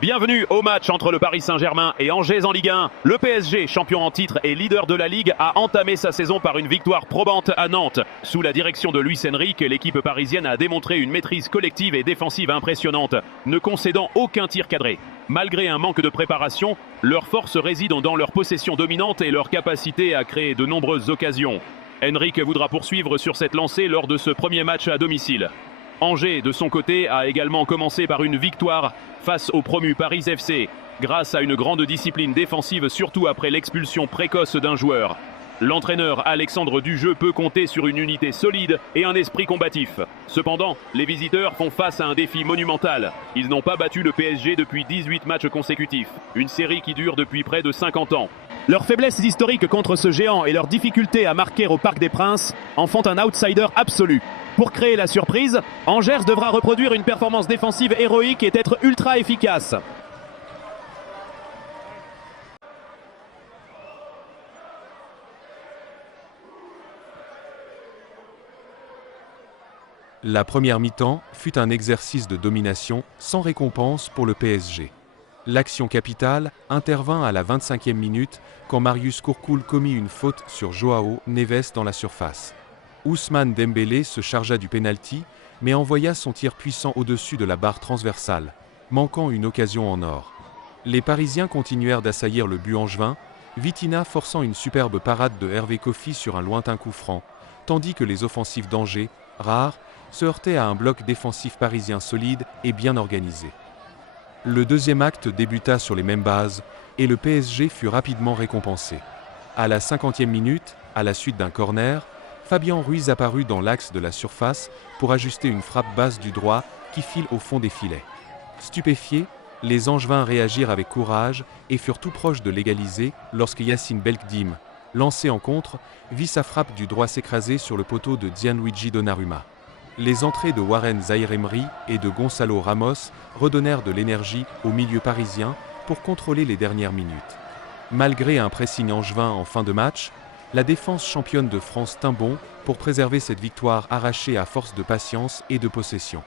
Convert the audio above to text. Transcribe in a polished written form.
Bienvenue au match entre le Paris Saint-Germain et Angers en Ligue 1. Le PSG, champion en titre et leader de la Ligue, a entamé sa saison par une victoire probante à Nantes. Sous la direction de Luis Enrique, l'équipe parisienne a démontré une maîtrise collective et défensive impressionnante, ne concédant aucun tir cadré. Malgré un manque de préparation, leur force réside dans leur possession dominante et leur capacité à créer de nombreuses occasions. Enrique voudra poursuivre sur cette lancée lors de ce premier match à domicile. Angers, de son côté, a également commencé par une victoire face au promu Paris FC, grâce à une grande discipline défensive, surtout après l'expulsion précoce d'un joueur. L'entraîneur Alexandre Dujeu peut compter sur une unité solide et un esprit combatif. Cependant, les visiteurs font face à un défi monumental. Ils n'ont pas battu le PSG depuis 18 matchs consécutifs, une série qui dure depuis près de 50 ans. Leurs faiblesses historiques contre ce géant et leur difficulté à marquer au Parc des Princes en font un outsider absolu. Pour créer la surprise, Angers devra reproduire une performance défensive héroïque et être ultra efficace. La première mi-temps fut un exercice de domination sans récompense pour le PSG. L'action capitale intervint à la 25e minute quand Marius Kourkoul commit une faute sur Joao Neves dans la surface. Ousmane Dembélé se chargea du pénalty, mais envoya son tir puissant au-dessus de la barre transversale, manquant une occasion en or. Les Parisiens continuèrent d'assaillir le but angevin, Vitinha forçant une superbe parade de Hervé Kofi sur un lointain coup franc, tandis que les offensives d'Angers, rares, se heurtaient à un bloc défensif parisien solide et bien organisé. Le deuxième acte débuta sur les mêmes bases et le PSG fut rapidement récompensé. À la 50e minute, à la suite d'un corner, Fabien Ruiz apparut dans l'axe de la surface pour ajuster une frappe basse du droit qui file au fond des filets. Stupéfiés, les Angevins réagirent avec courage et furent tout proches de l'égaliser lorsque Yacine Belkdim, lancé en contre, vit sa frappe du droit s'écraser sur le poteau de Gianluigi Donnarumma. Les entrées de Warren Zaïre-Emery et de Gonçalo Ramos redonnèrent de l'énergie au milieu parisien pour contrôler les dernières minutes. Malgré un pressing angevin en fin de match, la défense championne de France tint bon pour préserver cette victoire arrachée à force de patience et de possession.